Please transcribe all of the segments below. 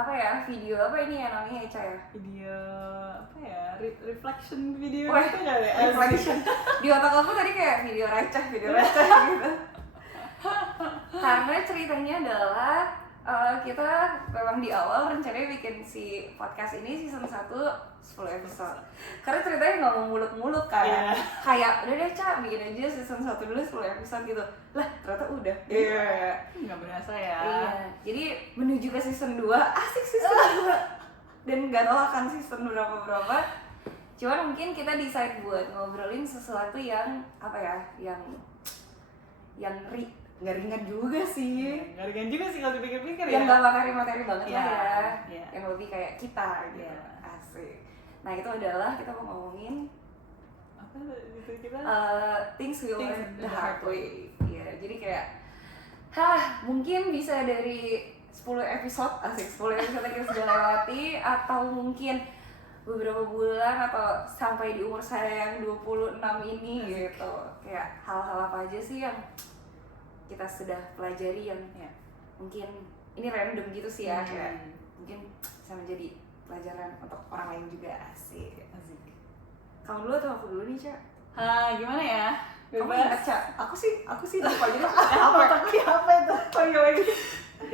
apa ya, video apa ini ya namanya Eca ya? Video apa ya, reflection video Wah, gitu kali ya? reflection. Di otak aku tadi kayak video receh gitu. Karena ceritanya adalah kita memang di awal rencananya bikin si podcast ini season 1 10 episode. Karena ceritanya nggak mau muluk-muluk kan. Yeah. Kayak udah deh Ca, bikin aja season 1 dulu 10 episode gitu. Lah ternyata udah. Iya. Nggak berasa ya. Iya. Jadi menuju ke season 2, asik season 2. Dan nggak tahu akan season berapa. Cuman mungkin kita decide buat ngobrolin sesuatu yang apa ya, yang nggak ringan juga sih. Nggak ringan juga sih kalau dipikir-pikir ya. Yang nggak materi-materi banget lah ya. Yeah. Yang lebih kayak kita gitu. Yeah. Asik. Nah itu adalah kita mau ngomongin Apa gitu kita? things we Things learn the the hard hard way. Iya, jadi kayak mungkin bisa dari 10 episode, asik 10 episode yang kita sudah lewati, atau mungkin beberapa bulan atau sampai di umur saya yang 26 ini gitu. Kayak hal-hal apa aja sih yang kita sudah pelajari yang mungkin ini random gitu sih ya, kayak mungkin bisa menjadi pelajaran untuk orang lain juga. Asik. Kamu dulu atau aku dulu nih, Ca? Gimana ya? Kamu Bebas. ingat, Ca? Aku sih lupa jadi Apa itu? panggil lagi.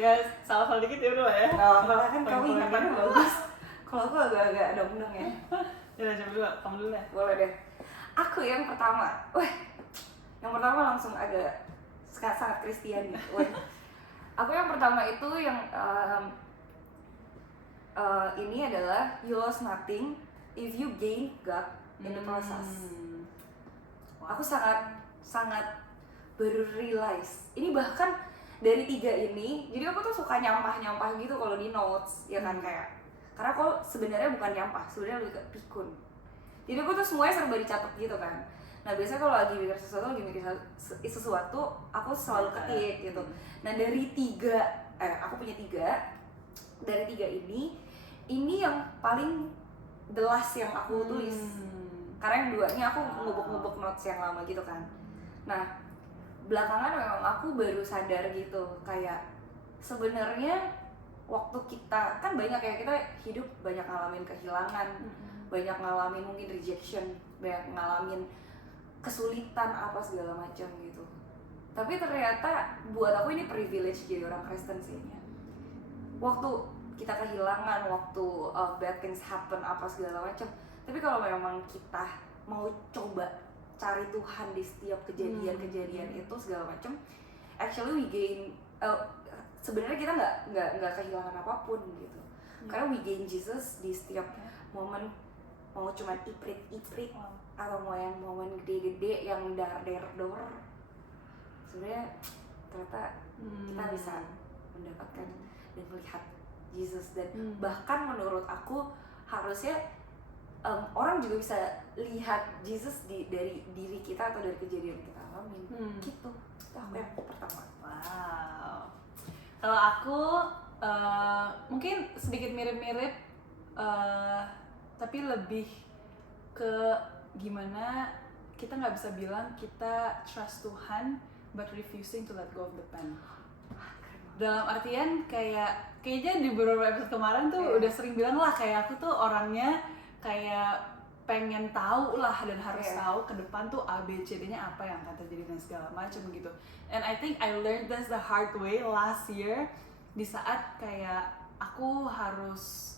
Ya salah dikit ya udah lah ya. Gak apa-apa kan, kamu ingatannya bagus. Kalau aku agak dong ya. Ya coba dulu, kamu dulu ya. Boleh deh. Aku yang pertama. Yang pertama langsung agak sangat Kristiani. Aku yang pertama itu yang ini adalah you lost nothing if you gain God in the process. Aku sangat baru realize. Ini bahkan dari 3 ini, jadi aku tuh suka nyampah gitu kalau di notes, ya kan, kayak karena aku sebenarnya bukan nyampah, sebenarnya lebih ke pikun. Jadi aku tuh semuanya serba dicatat gitu kan. Nah biasanya kalau lagi mikir sesuatu, aku selalu ketik gitu. Nah dari 3, aku punya 3. Dari 3 ini yang paling the last yang aku tulis. Karena yang 2-nya aku ngubek notes yang lama gitu kan. Nah belakangan memang aku baru sadar gitu, kayak sebenarnya waktu kita kan banyak ya, kita hidup banyak ngalamin kehilangan, banyak ngalamin mungkin rejection, banyak ngalamin kesulitan apa segala macam gitu. Tapi ternyata buat aku ini privilege jadi orang Kristen sih. Waktu kita kehilangan, waktu bad things happen apa segala macam. Tapi kalau memang kita mau coba cari Tuhan di setiap kejadian itu segala macam, actually we gain. Sebenarnya kita nggak kehilangan apapun gitu. Karena we gain Jesus di setiap momen, mau cuman iprit atau mau yang momen gede-gede yang dor. Sebenarnya ternyata kita bisa mendapatkan dan melihat Jesus, dan bahkan menurut aku harusnya orang juga bisa lihat Jesus dari diri kita atau dari kejadian kita alamin gitu. Itu aku yang pertama. Wow. Kalau aku mungkin sedikit mirip-mirip, tapi lebih ke gimana kita nggak bisa bilang kita trust Tuhan but refusing to let go of the pen. Dalam artian kayaknya di beberapa episode kemarin tuh udah sering bilang lah, kayak aku tuh orangnya kayak pengen tahu lah dan harus tahu ke depan tuh ABCD-nya apa yang akan terjadi dan segala macam gitu. And I think I learned this the hard way last year, di saat kayak aku harus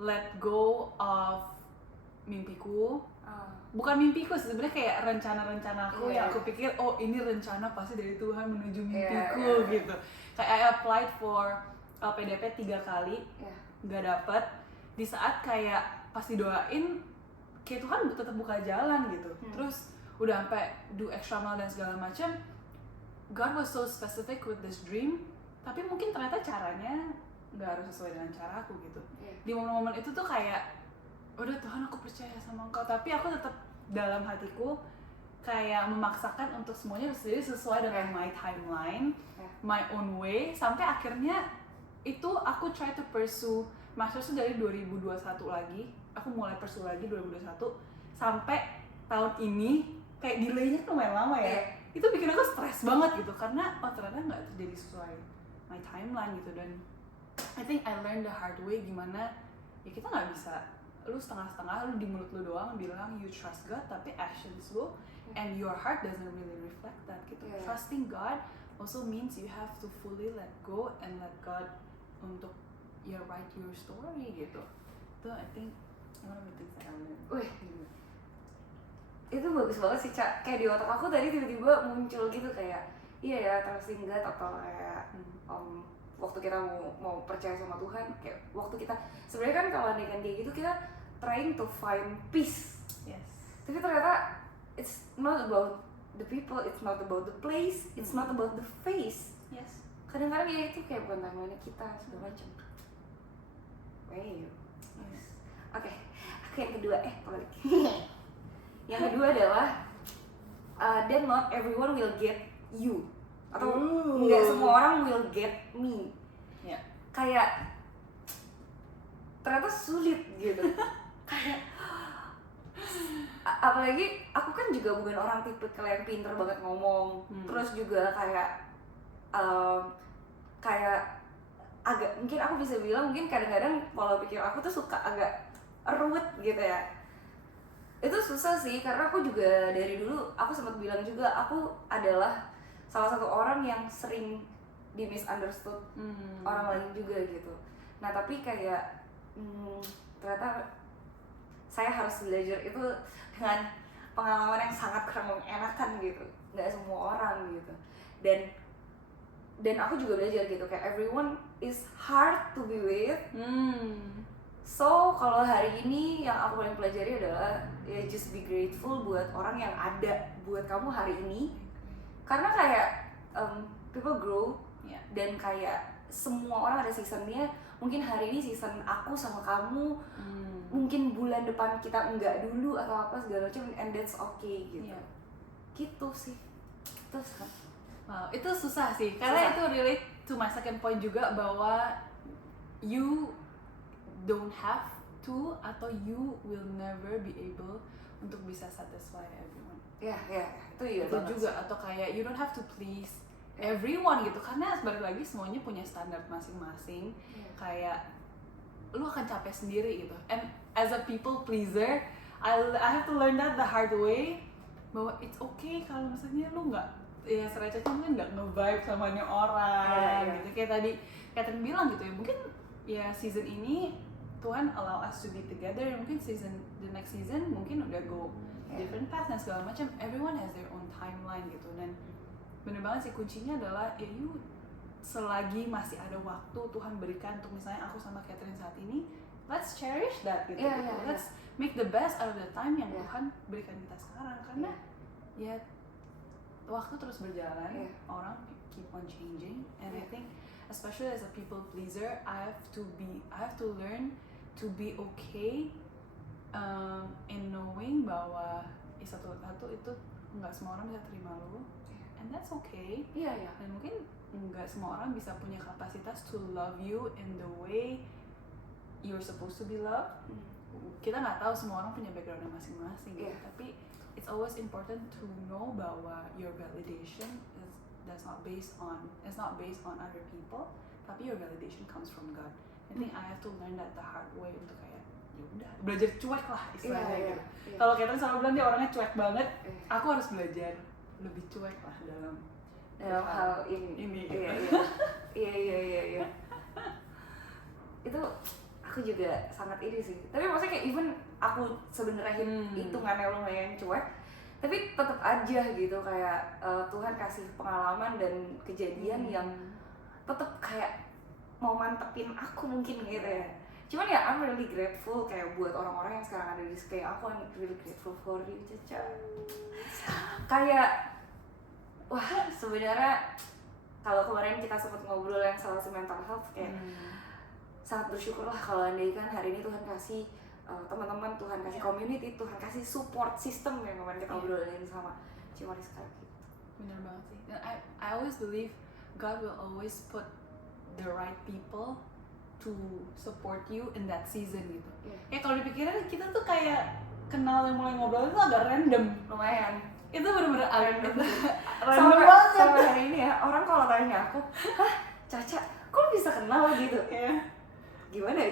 let go of mimpiku. Bukan mimpiku sebenarnya, kayak rencana-rencanaku yang aku pikir ini rencana pasti dari Tuhan menuju mimpiku gitu. Kayak I applied for LPDP 3 kali, nggak dapet. Di saat kayak pas didoain, kayak Tuhan tetap buka jalan gitu. Terus udah sampai do extra mile dan segala macam. God was so specific with this dream, tapi mungkin ternyata caranya nggak harus sesuai dengan caraku gitu. Di momen-momen itu tuh kayak udah Tuhan, aku percaya sama Engkau, tapi aku tetap dalam hatiku kayak memaksakan untuk semuanya sesuai dengan my timeline, my own way, sampai akhirnya itu aku try to pursue master's dari 2021 lagi, aku mulai pursue lagi 2021 sampai tahun ini, kayak delaynya lumayan lama ya. Itu bikin aku stres banget gitu, karena ternyata nggak terjadi sesuai my timeline gitu. Dan I think I learned the hard way gimana ya kita nggak bisa lu setengah-setengah, lu di mulut lu doang bilang you trust God tapi actions lu and your heart doesn't really reflect that gitu. Trusting God also means you have to fully let go and let God untuk write your story gitu. Itu I think one of the things that I learned. Wih, itu bagus banget sih Cak, kayak di otak aku tadi tiba-tiba muncul gitu kayak iya ya trusting God atau kayak waktu kita mau percaya sama Tuhan, kayak waktu kita sebenarnya kan kalau dengan kayak gitu kita trying to find peace. Yes. Tapi ternyata it's not about the people, it's not about the place, it's not about the face. Yes. Kadang-kadang ya itu kayak bukan timeline kita segala macam. Wow. Yes. Oke, aku yang kedua balik. Yang kedua adalah then not everyone will get you atau nggak semua orang will get me. Yeah. Kayak ternyata sulit gitu. Kayak apalagi aku kan juga bukan orang tipe yang pinter banget ngomong. Terus juga kayak agak mungkin aku bisa bilang mungkin kadang-kadang kalau pikir aku tuh suka agak ruwet gitu ya. Itu susah sih karena aku juga dari dulu aku sempat bilang juga aku adalah salah satu orang yang sering di misunderstood orang lain juga gitu. Nah tapi kayak ternyata saya harus belajar itu dengan pengalaman yang sangat kurang mengenakan gitu. Nggak semua orang gitu. Dan aku juga belajar gitu kayak everyone is hard to be with. So kalau hari ini yang aku paling pelajari adalah ya just be grateful buat orang yang ada buat kamu hari ini. Karena kayak people grow dan kayak semua orang ada seasonnya. Mungkin hari ini season aku sama kamu, mungkin bulan depan kita enggak dulu atau apa segala macam, and that's okay gitu. Gitu sih. Terus wow, itu susah sih karena itu relate to my second point juga bahwa you don't have to atau you will never be able untuk bisa satisfy everyone. Ya, itu iya itu juga sih. Atau kayak you don't have to please everyone gitu karena balik lagi semuanya punya standar masing-masing. Kayak lu akan capek sendiri gitu. And as a people pleaser, I have to learn that the hard way bahwa it's okay kalau misalnya lu nggak ya serecehnya mungkin nggak nge-vibe sama nih orang gitu. Kayak tadi Catherine bilang gitu ya, mungkin ya season ini Tuhan allow us to be together, mungkin the next season mungkin udah go different path dan segala macam. Everyone has their own timeline gitu. Dan bener banget sih kuncinya adalah ya you selagi masih ada waktu Tuhan berikan untuk misalnya aku sama Catherine saat ini, let's cherish that gitu. Let's make the best out of the time yang Tuhan berikan kita sekarang karena ya waktu terus berjalan, orang keep on changing, and I think especially as a people pleaser, I have to learn to be okay in knowing bahwa satu itu nggak semua orang bisa terima lo, and that's okay. Dan mungkin nggak semua orang bisa punya kapasitas to love you in the way you're supposed to be loved. Kita nggak tahu, semua orang punya backgroundnya masing-masing gitu. Tapi it's always important to know bahwa your validation it's not based on other people, tapi your validation comes from God. I think I have to learn that the hard way untuk kayak ya udah belajar cuek lah istilahnya gitu. Kalau Catherine selalu bilang dia orangnya cuek banget, aku harus belajar lebih cuek lah dalam hal ini. Iya. Itu aku juga sangat ini sih. Tapi maksudnya kayak even aku sebenarnya hitungannya lumayan cuek, tapi tetap aja gitu kayak Tuhan kasih pengalaman dan kejadian yang tetap kayak mau mantepin aku mungkin gitu ya. Cuman ya I'm really grateful kayak buat orang-orang yang sekarang ada di sekitar aku. I'm really grateful for you, Caca. Kayak wah sebenarnya kalau kemarin kita sempat ngobrol yang soal mental health kayak sangat bersyukur lah kalau andai kan hari ini Tuhan kasih teman-teman, Tuhan kasih community, Tuhan kasih support system yang kemarin kita obrolin sama Cimaris sekarang gitu. Benar banget sih. Dan I always believe God will always put the right people to support you in that season gitu. Ya kalau dipikirin kita tuh kayak kenal yang mulai ngobrol itu agak random. Lumayan. Itu bener-bener random banget. Sampai hari ini ya orang kalau tanya aku, Caca, kok bisa kenal gitu? Gimana ya?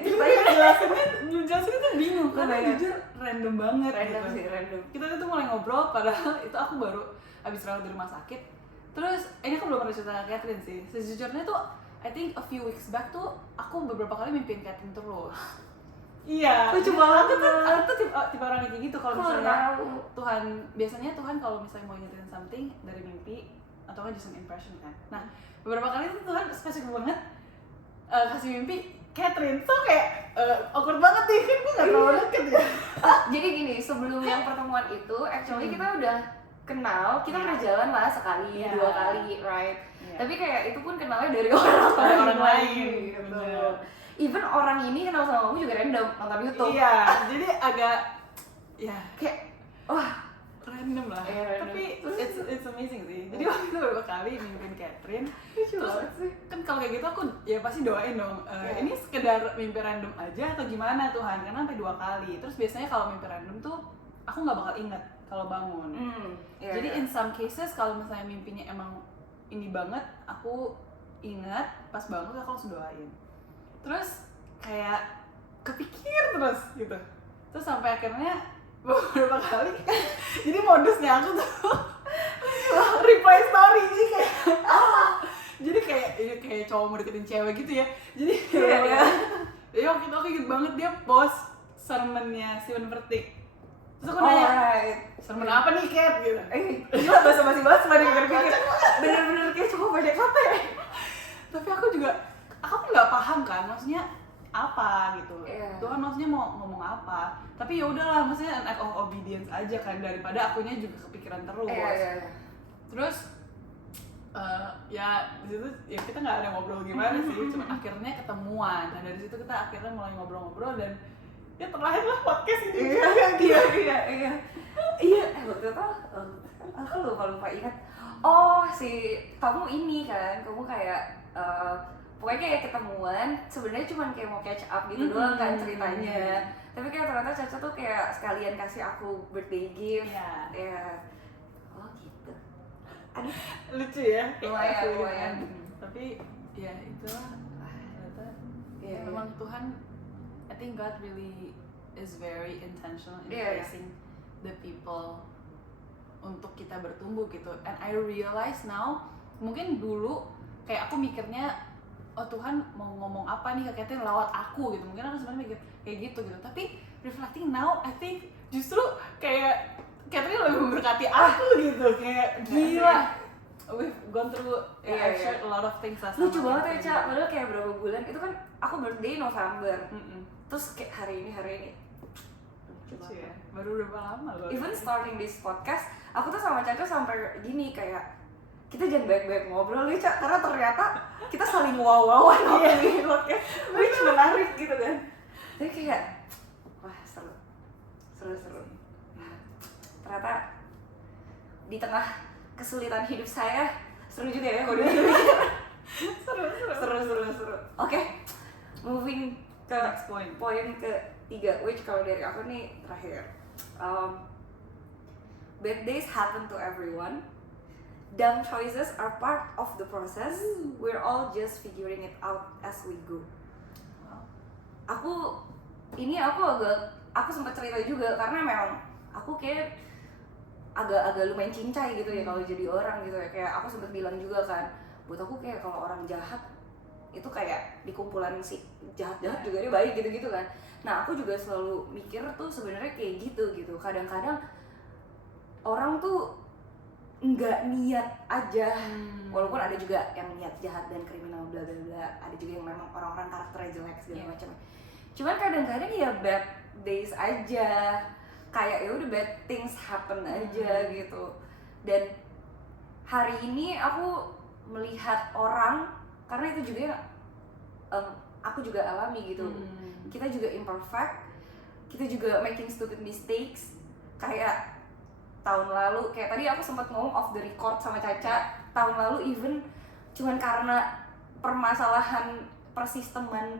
Ngejelasinnya tuh bingung karena Iya. jujur random banget Random gitu. sih, random. Kita tuh mulai ngobrol padahal itu aku baru abis rawat di rumah sakit. Terus ini aku belum pernah cerita ke Catherine sih. Sejujurnya tuh I think a few weeks back tuh aku beberapa kali mimpiin Catherine terus. Iya. Lucu banget. Aku tuh tipe orang yang kayak gitu kalau Aku baru misalnya tahu. biasanya Tuhan kalau misalnya mau ingetin something dari mimpi atau kan just an impression kan. Nah, beberapa kali tuh Tuhan spesifik banget kasih mimpi Catherine. So kayak awkward banget nih, kan gue gak terlalu deket ya. Jadi gini, sebelum yang pertemuan itu actually kita udah kenal, kita pernah jalan lah sekali, Iya. 2 kali, right? Iya. Tapi kayak itu pun kenalnya dari orang lain gitu. bener. Even orang ini kenal sama kamu juga random, nonton YouTube. Iya, jadi agak ya Kayak wah, random lah. Iya, random. Tapi it's amazing sih. Jadi waktu itu beberapa kali mimpiin Catherine. lucu Terus banget sih. kan kalau kayak gitu aku ya pasti doain dong. Iya. Ini sekedar mimpi random aja atau gimana Tuhan? Karena sampai 2 kali. Terus biasanya kalau mimpi random tuh aku nggak bakal inget kalau bangun. Iya, Jadi iya. in some cases kalau misalnya mimpinya emang ini banget, aku ingat pas bangun aku langsung doain. Terus kayak kepikir terus gitu. Terus sampai akhirnya beberapa kali jadi modusnya aku tuh reply story jadi kayak jadi kayak cowok mau deketin cewek gitu ya. Jadi Iya. jadi waktu itu aku inget banget dia post sermonnya Steven Furtick. Terus aku nanya, Alright. sermon apa nih Kat? Gitu. Gila basa-basi banget sama dia pikir. Bener-bener kayak cowok banyak apa ya? Tapi aku nggak paham kan maksudnya apa gitu. Iya. Tuhan maksudnya mau ngomong apa. Tapi ya udahlah maksudnya an act of obedience aja kan daripada akunya juga kepikiran terus. Iya. Terus ya di situ ya kita nggak ada ngobrol gimana sih, cuma akhirnya ketemuan. Nah dari situ kita akhirnya mulai ngobrol-ngobrol dan ya terakhirlah podcast ini. Iya, waktu itu aku lupa ingat. Oh, si kamu ini kan, kamu kayak pokoknya kayak ketemuan, sebenarnya cuma kayak mau catch up gitu doang kan ceritanya. Tapi kayak ternyata Caca tuh kayak sekalian kasih aku birthday gift. Iya. Ya. Oh gitu. Aduh, Lucu ya. lumayan. Tapi ya itulah ternyata Iya, ya, memang Tuhan, I think God really is very intentional in Iya, iya. placing the people untuk kita bertumbuh gitu. And I realize now, mungkin dulu kayak aku mikirnya oh Tuhan mau ngomong apa nih ke Catherine lewat aku gitu. Mungkin aku sebenarnya mikir kayak gitu. Tapi reflecting now, I think justru kayak Catherine lebih memberkati aku gitu. Kayak gila. We've gone through, I've shared a lot of things lah sama lucu banget ya Catherine. Ca, padahal kayak berapa bulan itu kan aku birthday November. Mm-mm. Terus kayak hari ini lucu Lucu banget. ya. Baru berapa lama loh. Even starting this podcast, aku tuh sama Caca sampai gini kayak kita jangan baik-baik ngobrol ya Ca, karena ternyata kita saling wow-wowan di podcast, which menarik gitu kan. Jadi kayak wah seru. Ternyata di tengah kesulitan hidup saya seru juga ya kalau dipikir. seru. Oke, moving ke Next point. poin ketiga, which kalau dari aku nih terakhir. Bad days happen to everyone. Dumb choices are part of the process. We're all just figuring it out as we go. Aku sempat cerita juga karena memang aku kayak agak lumayan cincai gitu ya kalau jadi orang gitu ya. Kayak aku sempat bilang juga kan, buat aku kayak kalau orang jahat itu kayak di kumpulan si jahat-jahat juga dia baik gitu-gitu kan. Nah aku juga selalu mikir tuh sebenarnya kayak gitu. Kadang-kadang orang tuh nggak niat aja, walaupun ada juga yang niat jahat dan kriminal bla bla bla, ada juga yang memang orang-orang karakternya jelek segala macam. Cuman kadang-kadang ya bad days aja, kayak ya udah bad things happen aja gitu. Dan hari ini aku melihat orang, karena itu juga aku juga alami gitu. Kita juga imperfect, kita juga making stupid mistakes. Kayak tahun lalu, kayak tadi aku sempat ngomong off the record sama Caca, tahun lalu even cuman karena permasalahan persisteman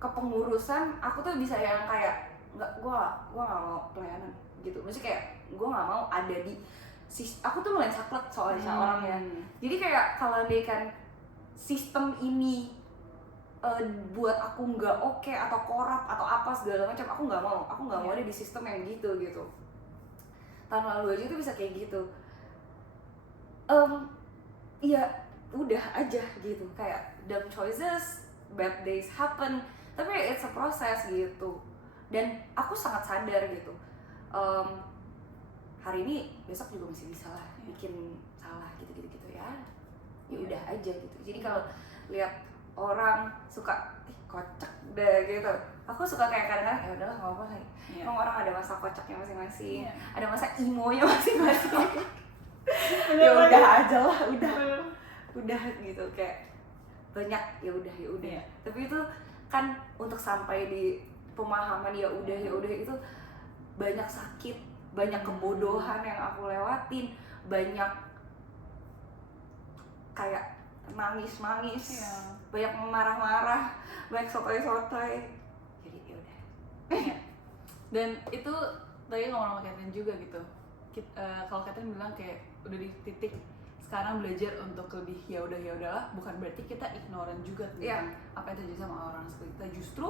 kepengurusan, aku tuh bisa yang kayak gua nggak mau pelayanan gitu. Maksudnya kayak gua nggak mau ada di aku tuh mulai saklek soalnya orangnya. Jadi kayak kalau andaikan sistem ini buat aku nggak oke atau korup atau apa segala macam, aku nggak mau ada di sistem yang gitu. Tahun lalu aja tuh bisa kayak gitu. Ya udah aja gitu, kayak dumb choices, bad days happen, tapi it's a process gitu. Dan aku sangat sadar gitu, hari ini besok juga masih bisa lah bikin salah gitu ya udah aja gitu. Jadi kalau lihat orang suka kocak deh gitu, aku suka kayak kadang-kadang ya udahlah nggak apa-apa, emang orang ada masa kocaknya masing-masing, ada masa emo-nya masing-masing. Ya udah aja lah, udah gitu, kayak banyak ya udah. Tapi itu kan untuk sampai di pemahaman ya udah itu banyak sakit, banyak kebodohan yang aku lewatin, banyak kayak nangis, banyak marah-marah, banyak sotoy. Jadi ya udah. Dan itu tadi ngomong sama Catherine juga gitu. Kalau Catherine bilang kayak udah di titik sekarang belajar untuk lebih ya udahlah, bukan berarti kita ignorant juga tentang apa yang terjadi sama orang sekitar kita. Justru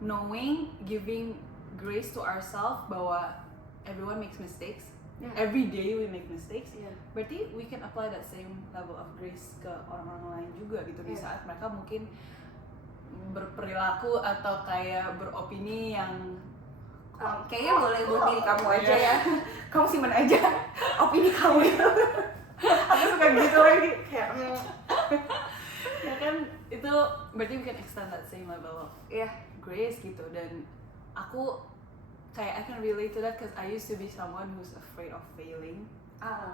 knowing, giving grace to ourselves bahwa everyone makes mistakes. Every day we make mistakes. Berarti we can apply that same level of grace ke orang-orang lain juga gitu. Di saat mereka mungkin berperilaku atau kayak beropini yang kayaknya boleh buat diri kamu aja ya. Kamu simpen aja opini kamu itu. Aku suka gitu lagi kayak ya kan, itu berarti we can extend that same level of grace gitu. Dan aku kayak I can relate to that because I used to be someone who's afraid of failing,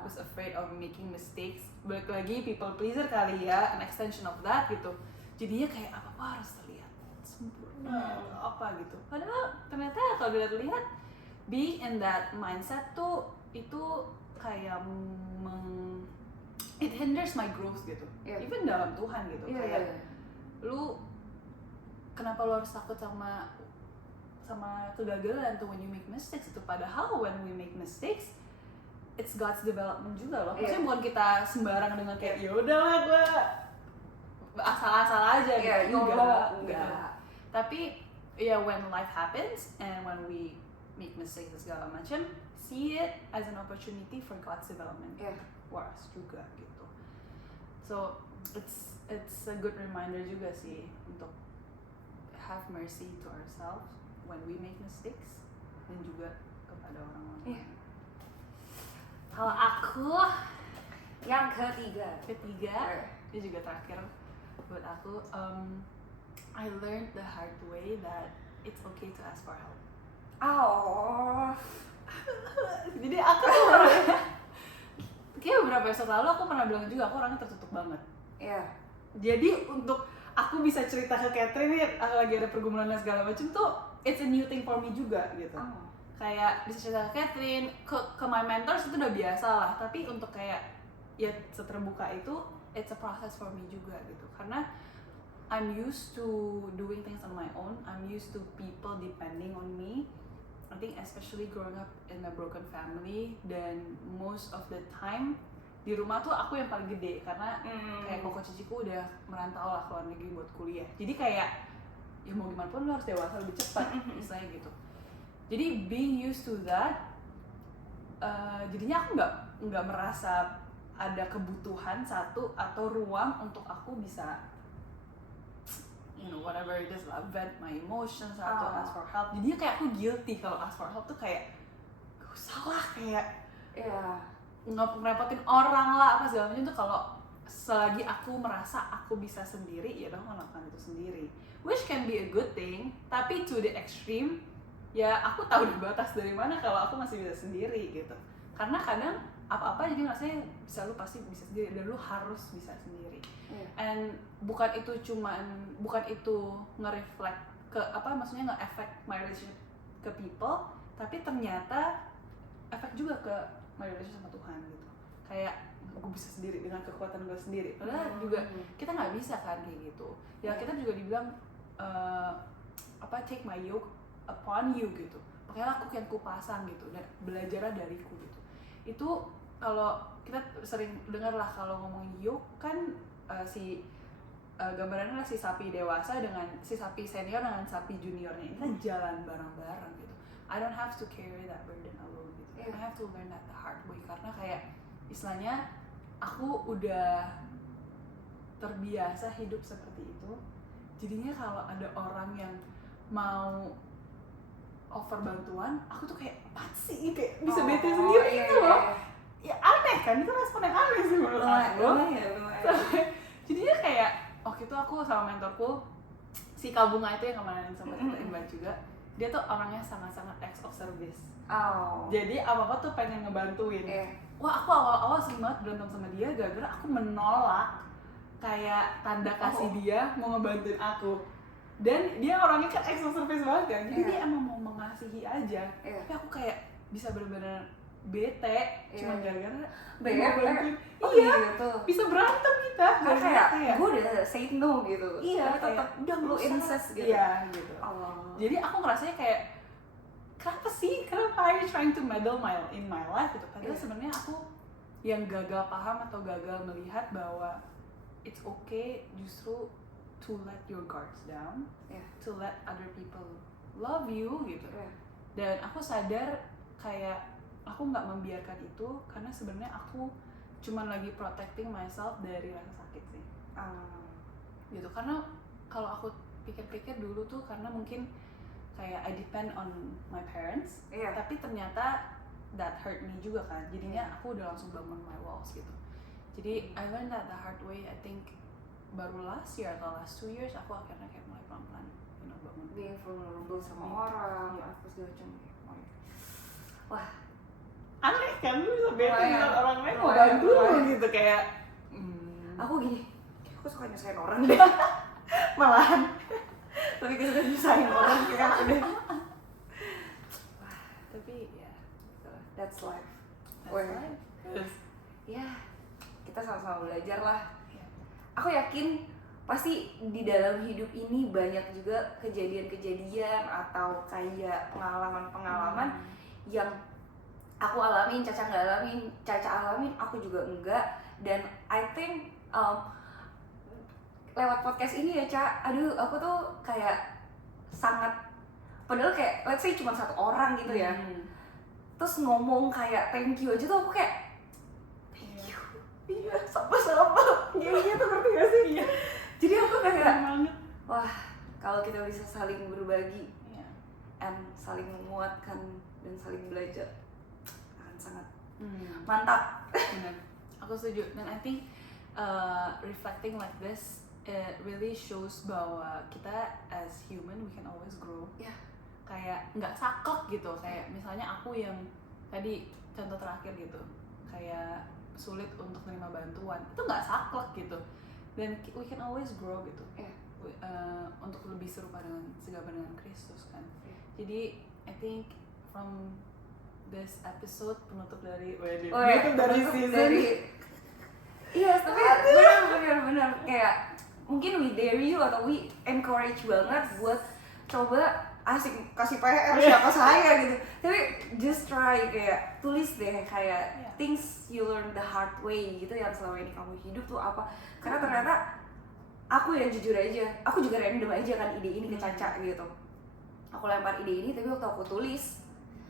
who's afraid of making mistakes. Balik lagi people pleaser kali ya, an extension of that gitu. Jadinya kayak apa harus terlihat sempurna apa gitu. Padahal ternyata kalau dilihat be in that mindset tuh itu kayak it hinders my growth gitu. Even dalam Tuhan gitu. Kayak lu kenapa lu harus takut sama kegagalan tuh when you make mistakes itu, padahal when we make mistakes it's God's development juga loh. Maksudnya bukan kita sembarang dengan kayak ya udahlah gue asal-asal aja gitu. Enggak. Tapi when life happens and when we make mistakes segala macam, see it as an opportunity for God's development for us juga gitu. So it's a good reminder juga sih untuk have mercy to ourselves when we make mistakes dan juga kepada orang-orang lain. Kalau aku yang ketiga ini juga terakhir buat aku, I learned the hard way that it's okay to ask for help. Jadi aku kayak beberapa episode lalu aku pernah bilang juga aku orangnya tertutup banget. Jadi untuk aku bisa cerita ke Catherine nih, lagi ada pergumulan dan segala macam tuh, it's a new thing for me juga gitu. Kayak bisa cerita ke Catherine, ke my mentors itu udah biasa lah. Tapi untuk kayak ya seterbuka itu, it's a process for me juga gitu. Karena I'm used to doing things on my own. I'm used to people depending on me. I think especially growing up in a broken family, dan most of the time di rumah tuh aku yang paling gede karena kayak koko ciciku udah merantau lah ke luar negeri buat kuliah. Jadi kayak ya mau gimana pun lo harus dewasa lebih cepat misalnya gitu. Jadi being used to that, jadinya aku nggak merasa ada kebutuhan satu atau ruang untuk aku bisa whatever it is lah, vent my emotions atau ask for help. Jadinya kayak aku guilty kalau ask for help tuh kayak gak usah lah, kayak ngerepotin orang lah apa segala macam tuh. Kalau selagi aku merasa aku bisa sendiri, ya udah melakukan itu sendiri, which can be a good thing. Tapi to the extreme, ya aku tahu di batas dari mana kalau aku masih bisa sendiri gitu. Karena kadang apa-apa jadi rasanya bisa, lu pasti bisa sendiri dan lu harus bisa sendiri. And bukan itu nge-reflect ke maksudnya nge-affect my relationship ke people, tapi ternyata efek juga ke my relationship sama Tuhan gitu. Kayak gue bisa sendiri dengan kekuatan gue sendiri, padahal juga kita nggak bisa kan kayak gitu. Ya kita juga dibilang take my yoke upon you gitu, pakailah aku yang kupasang gitu, dan belajarlah dariku gitu. Itu kalau kita sering dengar lah kalau ngomongin yoke kan, si gambarannya adalah si sapi dewasa dengan si sapi senior dengan sapi juniornya ini kan jalan bareng-bareng gitu. I don't have to carry that burden alone gitu. I have to learn that the hard way karena kayak istilahnya aku udah terbiasa hidup seperti itu. Jadinya kalau ada orang yang mau offer bantuan, aku tuh kayak apaan sih kayak bisa bete sendiri gitu loh. Ya aneh kan, itu respon yang aneh sih menurut aku. Jadinya kayak waktu itu aku sama mentorku si Kak Bunga itu yang kemarin sempat kita invite juga, dia tuh orangnya sangat-sangat acts of service. Jadi apa-apa tuh pengen ngebantuin. Wah aku awal-awal sering banget berantem sama dia gara-gara aku menolak kayak tanda kasih dia mau ngebantuin aku. Dan dia orangnya kan acts of service banget kan, jadi dia emang mau mengasihi aja. Tapi aku kayak bisa bener-bener bete cuma gara-gara bantuin. Gitu. Bisa berantem kita karena kayak gue udah say no gitu. Tapi tetap udah lu insist gitu. Gitu. Jadi aku ngerasanya kayak kenapa are you trying to meddle in my life gitu. Padahal sebenarnya aku yang gagal paham atau gagal melihat bahwa it's okay justru to let your guards down, to let other people love you gitu. Dan aku sadar kayak aku nggak membiarkan itu karena sebenarnya aku cuman lagi protecting myself dari rasa sakit sih. Gitu karena kalau aku pikir-pikir dulu tuh karena mungkin kayak I depend on my parents, tapi ternyata that hurt me juga kan. Jadinya aku udah langsung bangun my walls gitu. Jadi I learned that the hard way. I think baru last year atau last 2 years aku akhirnya kayak mulai pelan-pelan bangun. Being vulnerable sama orang, apa segala macam. Wah, aneh kan lu bisa bete dengan orang lain mau bantu gitu kayak aku gini, aku suka nyusahin orang deh. Malahan lebih ke suka nyusahin orang kayak udah. Wah, tapi ya that's life. Ya, kita sama-sama belajar lah. Aku yakin pasti di dalam hidup ini banyak juga kejadian-kejadian atau kayak pengalaman-pengalaman yang aku alamin, Caca nggak alamin, Caca alamin, aku juga enggak. Dan I think lewat podcast ini ya Ca, aduh aku tuh kayak sangat, padahal kayak let's say cuma satu orang gitu ya, terus ngomong kayak thank you aja tuh aku kayak thank you, iya sama-sama, iya tuh ngerti gak sih? Jadi aku kayak wah kalau kita bisa saling berbagi and saling menguatkan dan saling belajar akan sangat mantap. Benar, aku setuju. Dan I think reflecting like this it really shows bahwa kita as human we can always grow. Kayak nggak saklek gitu. Kayak misalnya aku yang tadi contoh terakhir gitu, kayak sulit untuk menerima bantuan, itu nggak saklek gitu. Dan we can always grow gitu. Untuk lebih serupa dengan Kristus kan. Jadi I think from this episode penutup dari season. Iya, tapi benar kayak mungkin we dare you atau we encourage banget buat coba asik kasih PR siapa saya gitu. Tapi just try kayak tulis deh kayak things you learn the hard way gitu yang selama ini kamu hidup tuh apa. Karena ternyata aku yang jujur aja, aku juga random aja kan ide ini ke Caca gitu. Aku lempar ide ini tapi waktu aku tulis,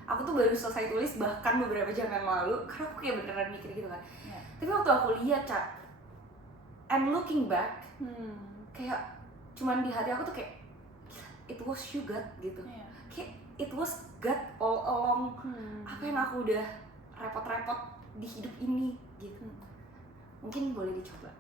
aku tuh baru selesai tulis bahkan beberapa jam yang lalu karena aku kayak beneran mikir gitu kan. Tapi waktu aku lihat Ca, and looking back, kayak cuman di hati aku tuh kayak it was you God gitu. Kayak it was God all along. Apa yang aku udah repot-repot di hidup ini gitu. Mungkin boleh dicoba.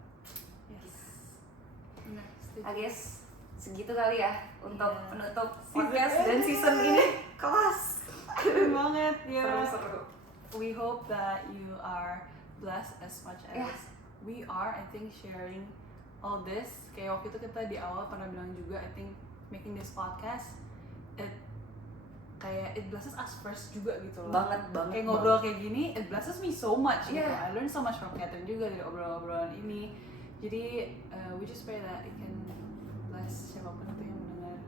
I guess segitu kali ya untuk penutup podcast dan season ini. Kelas keren banget ya. Seru-seru. We hope that you are blessed as much as we are. I think sharing all this, kayak waktu itu kita di awal pernah bilang juga, I think making this podcast it blesses us first juga gitu loh. Banget. Kayak ngobrol kayak gini, it blesses me so much gitu. I learned so much from Catherine juga dari obrolan-obrolan ini. Jadi we just pray that it can bless siapapun itu yang mendengar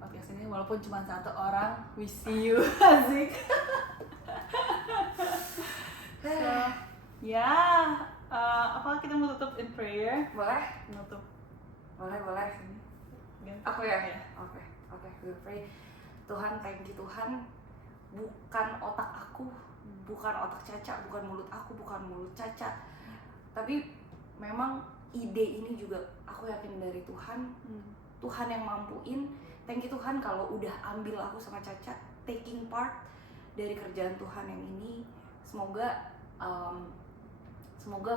podcast ini, walaupun cuma satu orang. We see you. Asik. So, apa kita mau tutup in prayer? Boleh. Menutup Boleh. Ganti. Aku ya? Iya. Oke, we pray. Tuhan, thank you Tuhan. Bukan otak aku, bukan otak Caca, bukan mulut aku, bukan mulut Caca. Tapi memang ide ini juga aku yakin dari Tuhan. Tuhan yang mampuin. Thank you Tuhan kalau udah ambil aku sama Caca taking part dari kerjaan Tuhan yang ini. Semoga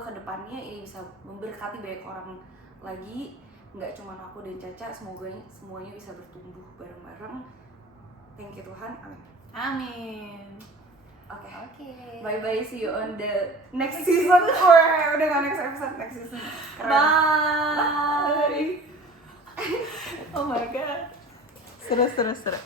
kedepannya ini bisa memberkati banyak orang lagi, nggak cuma aku dan Caca. Semuanya bisa bertumbuh bareng-bareng. Thank you Tuhan, Amin. Oke. Bye, see you on the next season. Udah nggak next episode, next season. Keren. Bye. Oh my god. Seru. Seru.